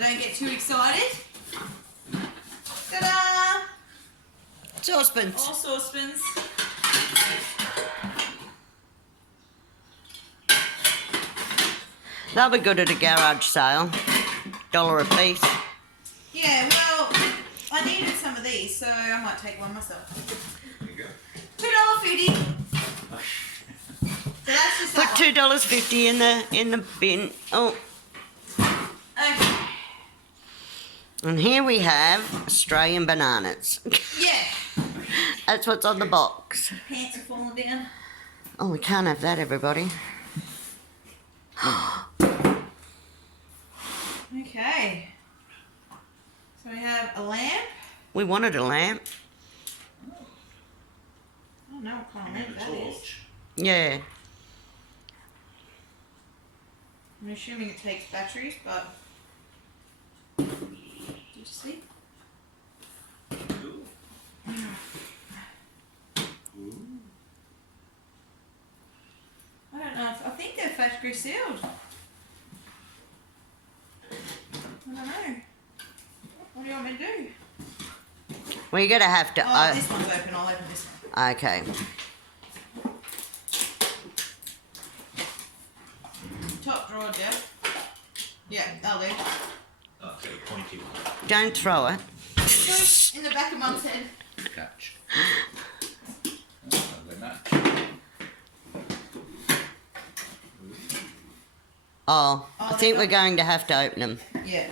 so don't get too excited. Ta-da! Saucepans. All saucepans. They'll be good at a garage sale. $1 a piece. Yeah, well, I needed some of these, so I might take one myself. There you go. $2.50. So that's just Put that one. $2.50 in the bin. Oh, Okay. and here we have Australian bananas. Yeah. That's what's on the box. Pants are falling down. Oh, we can't have that, everybody. Okay. So we have a lamp. We wanted a lamp. I don't know what kind of And lamp a that is. torch. Yeah. I'm assuming it takes batteries, but did you see? Ooh. Ooh. I don't know. I think they're factory sealed. I don't know. What do you want me to do? Well, you're going to have to... Oh, this one's open. I'll open this one. Okay. Top drawer, Jeff. Yeah, that'll do. Okay, pointy one. Don't throw it. Push in the back of Mum's head. Catch. Oh, they match. Oh, I Oh, think they're we're going to have to open them. Yeah.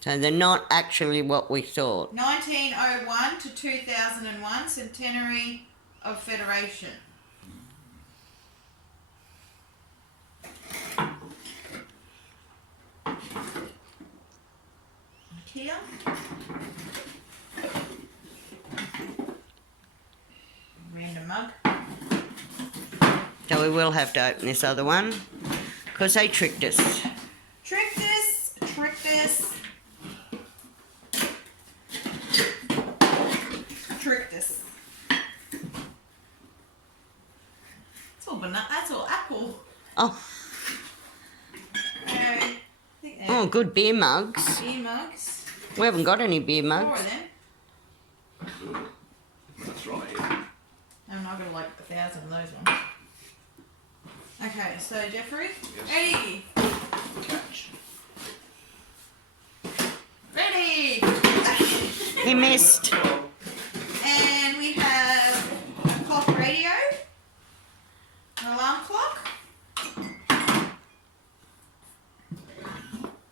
So they're not actually what we thought. 1901 to 2001, Centenary of Federation. Here. Random mug. So we will have to open this other one. Because they tricked us. Tricked us. Tricked us. Tricked us. It's all banana. That's all apple. Oh, I think they're oh, good beer mugs. beer mugs. We haven't got any beer 4 mugs. of them. Ooh. That's right. And I've got like 1,000 of those ones. Okay, so Jeffrey, Yes. ready? Catch. Ready! He missed. And we have a clock radio, an alarm clock.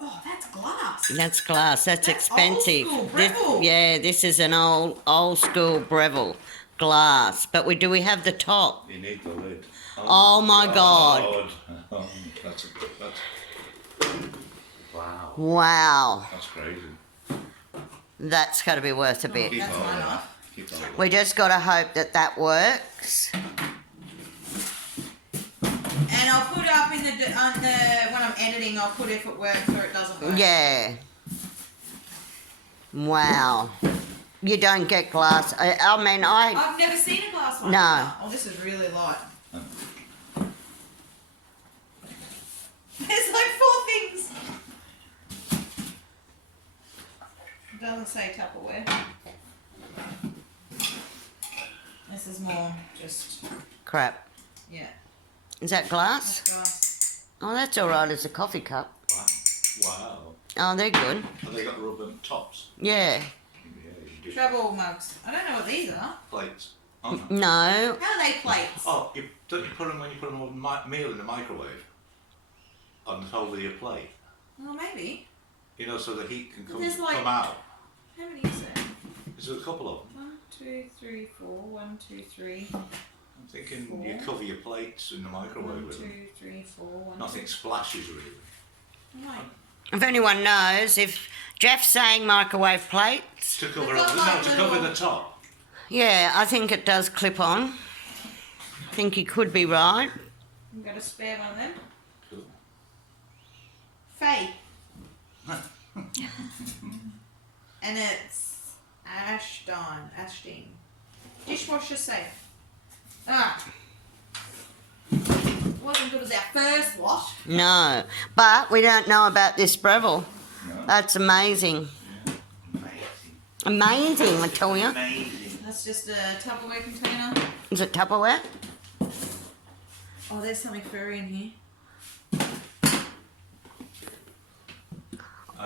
Oh, that's glass. That's glass. That's That's expensive. old school This, Breville. yeah, this is an old school Breville glass. But we have the top. You need the lid. Oh my God. Oh, that's wow. Wow. That's crazy. That's got to be worth a bit. Keep That's on my that. knife. Keep on that. We just got to hope that that works. And I'll put up in the when I'm editing, I'll put if it works or it doesn't work. Yeah. Wow. You don't get glass. I mean, I've never seen a glass one. No. Oh, this is really light. There's like 4 things. It doesn't say Tupperware. This is more just, crap. yeah, Is that glass? that's glass. Oh, that's all right as a coffee cup. Wow. Wow. Oh, they're good. Have they got rubber tops? Yeah. Yeah, you do. Travel mugs. I don't know what these are. Plates. Oh, no. No. How are they plates? Oh, don't you put them when you put them on meal in the microwave? On the top of your plate. Well, maybe. You know, so the heat can There's like- come out. How many is there? There's a couple of them. 1, 2, 3, 4. 1, 2, 3. I'm thinking you Four. cover your plates in the microwave 1, with 2, them. 3, 4. 1, Nothing 2. splashes really. Right. If anyone knows, if Jeff's saying microwave plates, To cover They've got up, like no, to cover little- the top. yeah, I think it does clip on. I think he could be right. I've got a spare one of them. Cool. Faye. And it's Ashton. Dishwasher safe. Ah. wasn't good as our first lot. No, but we don't know about this Breville. No. That's amazing. Amazing, I tell you. Amazing. That's just a Tupperware container. Is it Tupperware? Oh, there's something furry in here.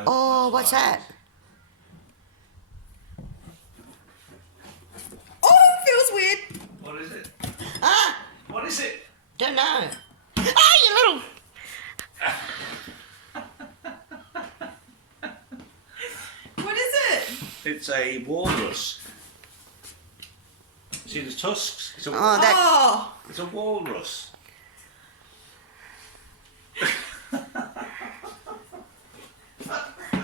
Oh, what's that? Oh, feels weird. What is it? Ah, What is it? don't know. Ah, you little... What is it? It's a walrus. See the tusks? It's a, Oh, that... Oh, it's a walrus.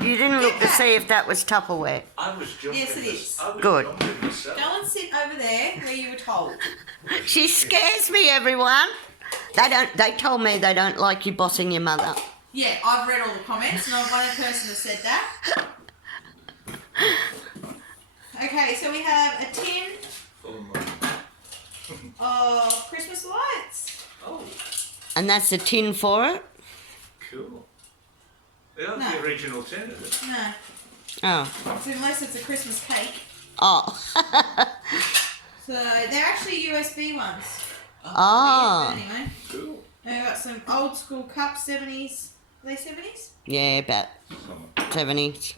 You didn't look to see if that was Tupperware. I was jumping. Yes, it is. I was Good. jumping myself. go and sit over there where you were told. She scares me, everyone. They told me they don't like you bossing your mother. Yeah, I've read all the comments. Not one person has said that. Okay, so we have a tin Oh my. of Christmas lights. Oh, And that's the tin for it? cool. That's No. the original tin, is it? No, Oh. so unless it's a Christmas cake. Oh. So they're actually USB ones. Oh. But anyway, Cool. and we've got some old school cups, 70s. Are they 70s? Yeah, about Someone. 70s.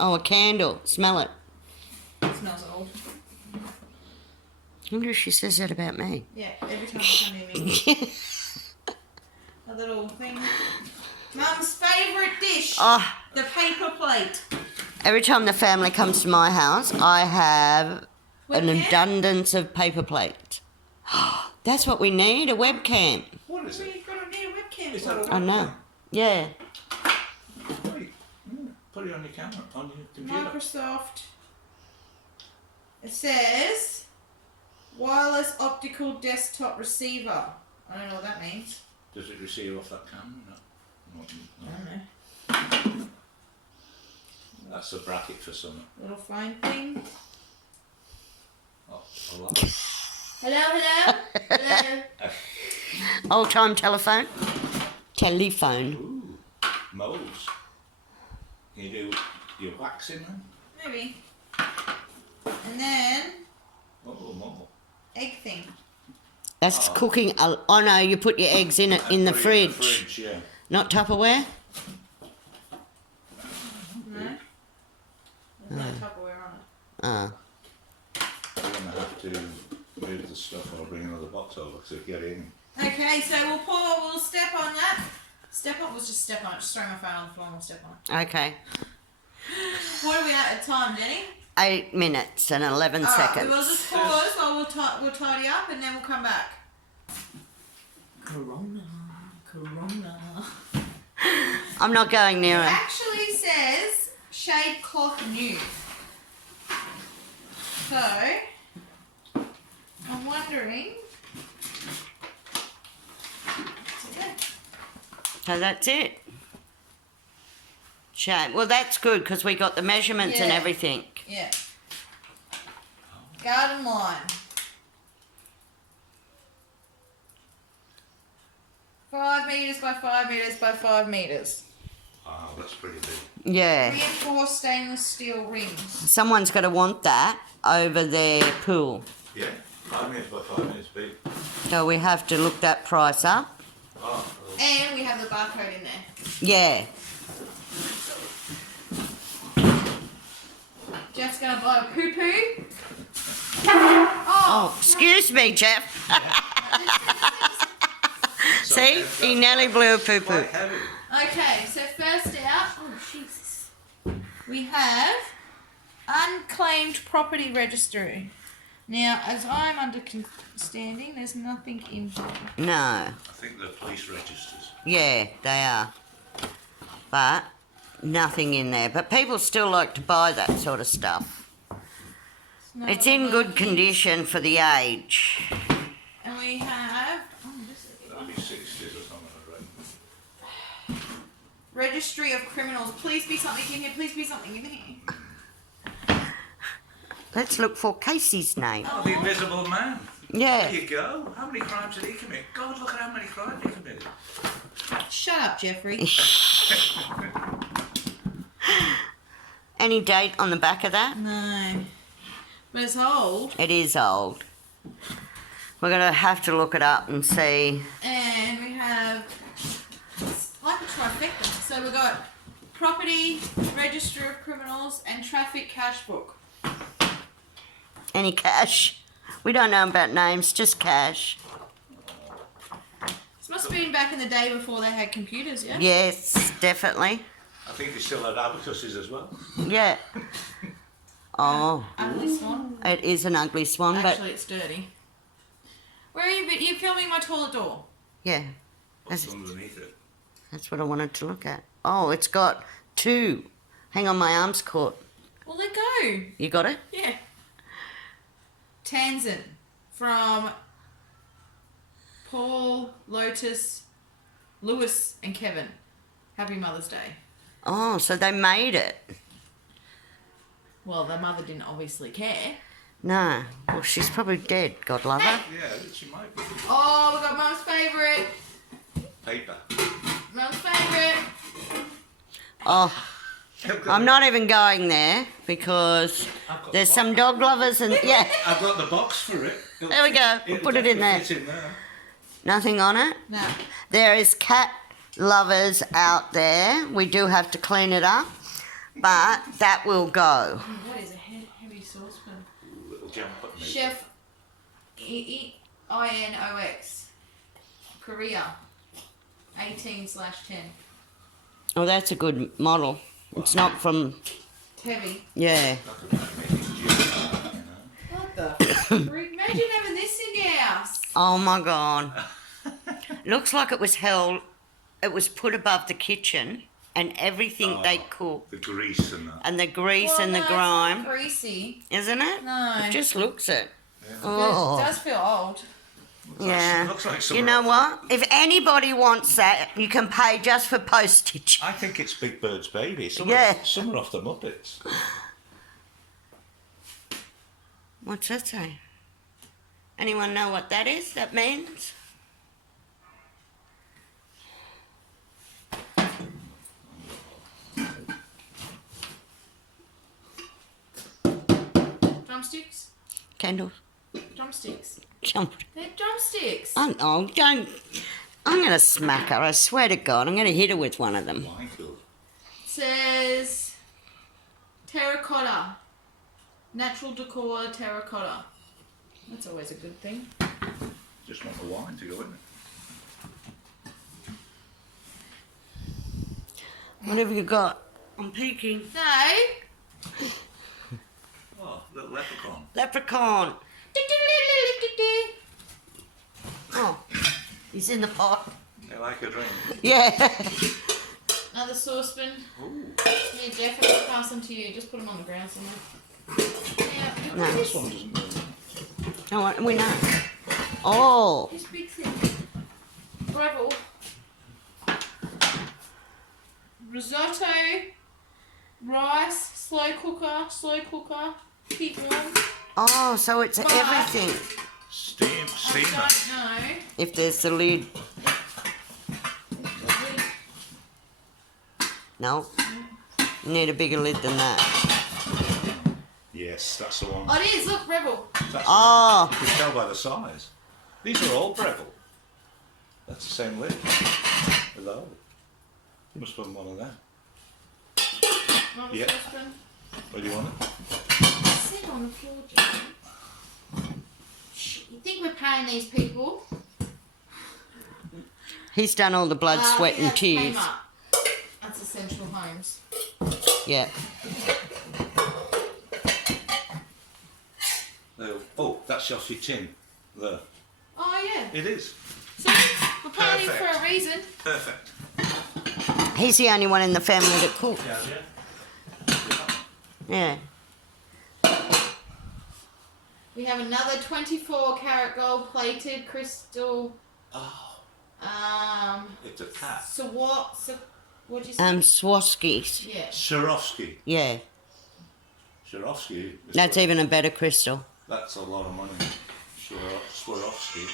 Oh, a candle. Smell it. It smells old. I wonder if she says that about me. Yeah, every time you come near me. A little thing. Mum's favourite dish. Oh, The paper plate. every time the family comes to my house, I have an Webcam? abundance of paper plates. That's what we need, a webcam. What is So it? you've got to need a webcam. Is for that it. a I know. Yeah. Wait. Put it on your camera, on your computer. Microsoft. It says wireless optical desktop receiver. I don't know what that means. Does it receive off that camera? No. I No. don't know. That's a bracket for something. Little phone thing. Oh, I like it. Hello, hello, hello. Old time telephone. Telephone. Ooh, moles. You do your waxing then? Maybe. And then Oh, mole. egg thing. That's Oh. cooking. Oh no, you put your eggs in it in the Put it fridge. In the fridge, yeah. Not Tupperware? No. There's no Tupperware on it. Oh. We're going to have to move the stuff or bring another box over because it'll get in. Okay, so we'll step on that. Step on, we'll just step on it. Just throw my phone on the floor and we'll step on it. Okay. What are we at time, Jenny? 8 minutes and 11 Alright, seconds. we'll just pause while we'll tidy up and then we'll come back. Corona. I'm not going near It it. actually says shade cloth new. So, I'm wondering. So that's it. Shame. Well, that's good because we got the measurements and Yeah. everything. Yeah. Garden line. 5 metres by 5 metres by 5 metres. Wow, that's pretty big. Yeah. Reinforced stainless steel rings. Someone's going to want that over their pool. Yeah, 5 minutes by 5 minutes big. So we have to look that price up. Oh, And we have the barcode in there. Yeah. Jeff's going to blow a poo-poo. Oh, excuse me, Jeff. so See? that's He nearly blew a poo-poo. quite heavy. Okay, so first out, oh Jesus, we have unclaimed property registry. Now, as I'm understanding, there's nothing in here. No. I think they're police registers. Yeah, they are. But nothing in there. But people still like to buy that sort of stuff. It's in good condition for the age. And we have, oh, this is a good That'll one. be 60s or something, I reckon. Registry of Criminals. Please be something in here. Please be something in here. Let's look for Cassie's name. Oh, the invisible man. Yeah. There you go. How many crimes did he commit? God, look at how many crimes he committed. Shut up, Jeffrey. Any date on the back of that? No. But it's old. It is old. We're going to have to look it up and see. And we have, it's like a trifecta. So we've got property, Registry of Criminals, and traffic cash book. Any cash? We don't know about names, just cash. This must have been back in the day before they had computers, yeah? Yes, definitely. I think they still had abacuses as well. Yeah. Oh, Ugly swan. it is an ugly swan, Actually, it's dirty. Where are you? You're filming my toilet door. yeah, What's underneath it? that's what I wanted to look at. Oh, it's got 2. Hang on, my arm's caught. Well, let go. You got it? Yeah. Tanzan from Paul, Lotus, Lewis, and Kevin. Happy Mother's Day. Oh, so they made it. Well, their mother didn't obviously care. No. Well, she's probably dead, God love her. Yeah, she might be. Oh, we got Mum's favourite. Paper. Mum's favourite. Oh, I'm not even going there because there's some dog lovers and, yeah. I've got the box for it. There we go. We'll put it in there. Fit in there. Nothing on it. No. There is cat lovers out there. We do have to clean it up, but that will go. What is a heavy saucepan? Little jam put me. Chef Inox. Korea. 18/10. Oh, that's a good model. It's not from, It's heavy. yeah. What the freak? Imagine having this in your house. Oh my God. Looks like it was held, it was put above the kitchen and everything they cook. The grease and that. And the grease Well, and the no, grime, It's not greasy. isn't it? No. It just looks it. Yeah. But Oh. it does feel old. Yeah. Looks like You know what? If anybody wants that, you can pay just for postage. I think it's Big Bird's baby. Some Yeah. Some are off the Muppets. What's that say? Anyone know what that is? That means? Drumsticks? Candles? Drumsticks. Jump. They're drumsticks. Oh, don't. I'm going to smack her. I swear to God. I'm going to hit her with one of them. Wine cool. Says terracotta. Natural decor terracotta. That's always a good thing. Just want the wine to go in it. What have you got? I'm peeking. No. Oh, little leprechaun. Leprechaun. Oh, he's in the pot. They like a drink. Yeah. Another saucepan. Ooh. Yeah, Jeff, I'll pass them to you. Just put them on the ground somewhere. Yeah, No. This one doesn't move. Oh, we know. Oh. this big thing. Gravel. Risotto. Rice. Slow cooker. Keep warm. Oh, so it's But- everything. Steamer. I don't know. If there's the lid. No. You need a bigger lid than that. Yes, that's the one. Oh, it is. Look, Rebel. That's Oh. the one. You can tell by the size. These are all Breville. That's the same lid. Hello. You must put one of them. Another Yeah. saucepan. Where do you want it? Sit on the floor, Jimmy. You think we're paying these people? He's done all the blood, I sweat, think and that's tears. Kmart. That's Essential Homes. Yeah. There. Oh, that's Yossi tin. There. Oh, yeah. It is. See? We're paying him for a reason. Perfect. He's the only one in the family that cooks. Yeah. Yeah. We have another 24 karat gold plated crystal. Oh, It's a cat. So what? So what'd you say? Swarovskis. Yeah. Swarovski. Yeah. Swarovski. That's even a better crystal. That's a lot of money. Swarovski.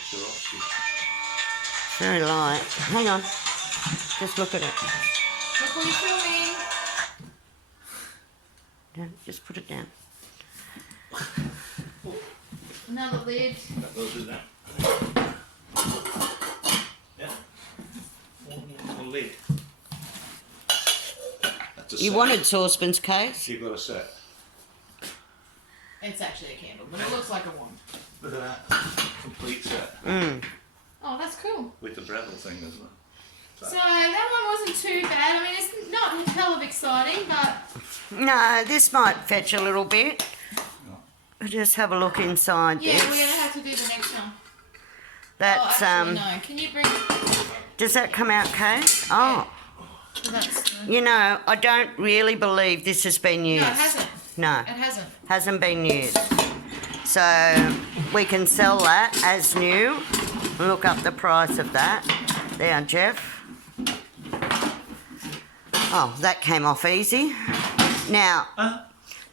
Very light. Hang on. Just look at it. Look what you're filming. No, just put it down. Another lid. That goes in there. Yeah. One lid. That's a You set. wanted saucepans, Case? You've got a set. It's actually a candle, but it looks like a wand. Look at that. Complete set. Mm. Oh, that's cool. With the Breville thing, isn't it? So that one wasn't too bad. I mean, it's not a hell of exciting, but No, this might fetch a little bit. Just have a look inside yeah, this. we're gonna have to do the next one. That's oh, actually, no. Can you bring? Does that come out, Kate? Oh. So that's the... You know, I don't really believe this has been used. No, it hasn't. No. It hasn't. Hasn't been used. So we can sell that as new. Look up the price of that. There, Jeff. Oh, that came off easy. Now,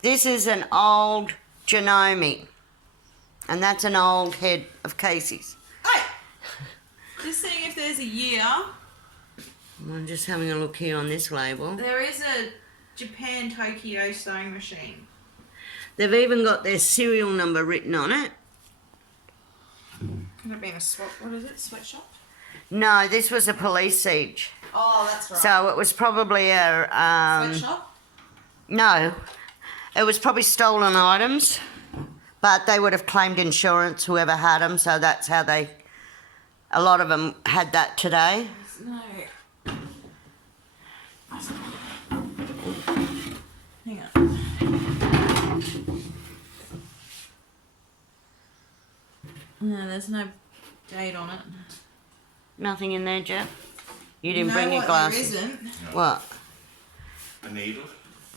this is an old Genome. And that's an old head of Cassie's. Hey! Just seeing if there's a year. I'm just having a look here on this label. There is a Japan Tokyo sewing machine. They've even got their serial number written on it. Could have been a swap. What is it? Sweatshop? No, this was a police siege. Oh, that's right. So it was probably a... Sweatshop? No, it was probably stolen items, but they would have claimed insurance, whoever had them, so that's how they... A lot of them had that today. No. Hang on. No, there's no date on it. Nothing in there, Jeff? You didn't know bring your what glasses? There isn't. What? A needle?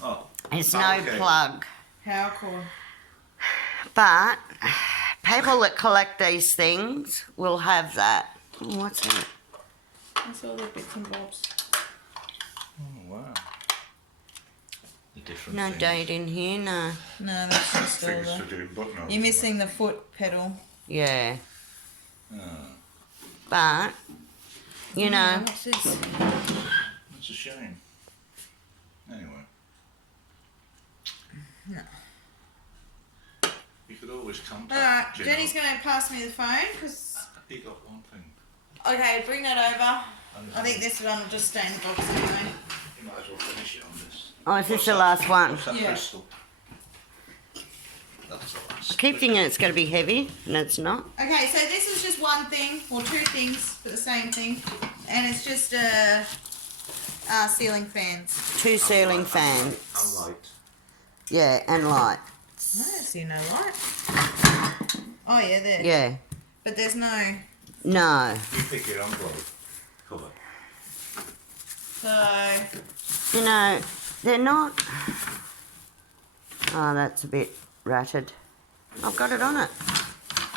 Oh. It's no Okay. plug. How cool. But people that collect these things will have that. Oh, what's that? That's all the bits and bobs. Oh, wow. The different No things. date in here, no. No, that's just all Things the... for doing button holes. You're missing the foot pedal. Yeah. Oh, But, you know, What's this? that's a shame. Anyway. No. You could always contact Alright, Jim. Jenny's going to pass me the phone because... He got one thing. Okay, bring that over. I think this one will just stay in the box anyway. You might as well finish it on this. oh, is this What's the that? last one? What's that Yeah. crystal? That's the last. I keep thinking it's going to be heavy, and it's not. Okay, so this is just one thing, or two things for the same thing. And it's just ceiling fans. 2 ceiling fans. And light. Yeah, and light. I don't see no light. Oh yeah, there. Yeah. But there's no... No. You pick your envelope cover. So... You know, they're not... Oh, that's a bit ratted. I've got it on it.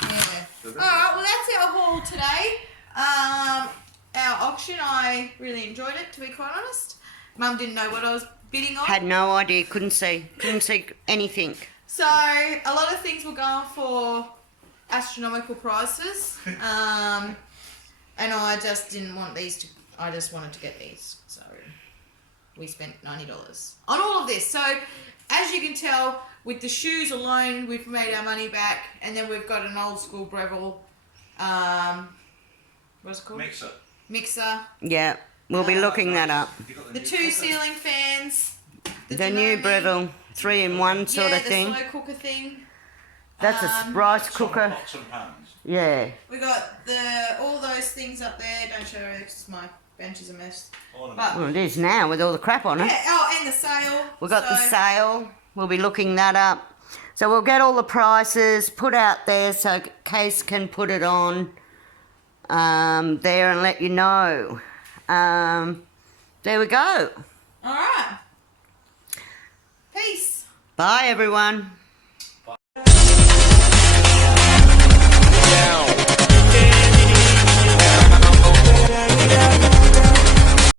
Yeah. Alright, well that's our haul today. Our auction, I really enjoyed it, to be quite honest. Mum didn't know what I was bidding on. Had no idea, couldn't see anything. So, a lot of things were going for astronomical prices. And I just didn't want these to... I just wanted to get these. So, we spent $90 on all of this. So, as you can tell, with the shoes alone, we've made our money back. And then we've got an old school Breville, what's it called? Mixer. Yeah, we'll be looking that up. The 2 ceiling fans. The new Dinmore, Breville 3-in-1 sort of thing. the slow cooker thing. That's a rice cooker. Pots and pans. Yeah. We got all those things up there. Don't show it because my bench is a mess. But Well, it is now with all the crap on it. yeah, oh, and the sale. We've got the So, sale. We'll be looking that up. So we'll get all the prices put out there so Case can put it on there and let you know. There we go. All right. Peace. Bye, everyone.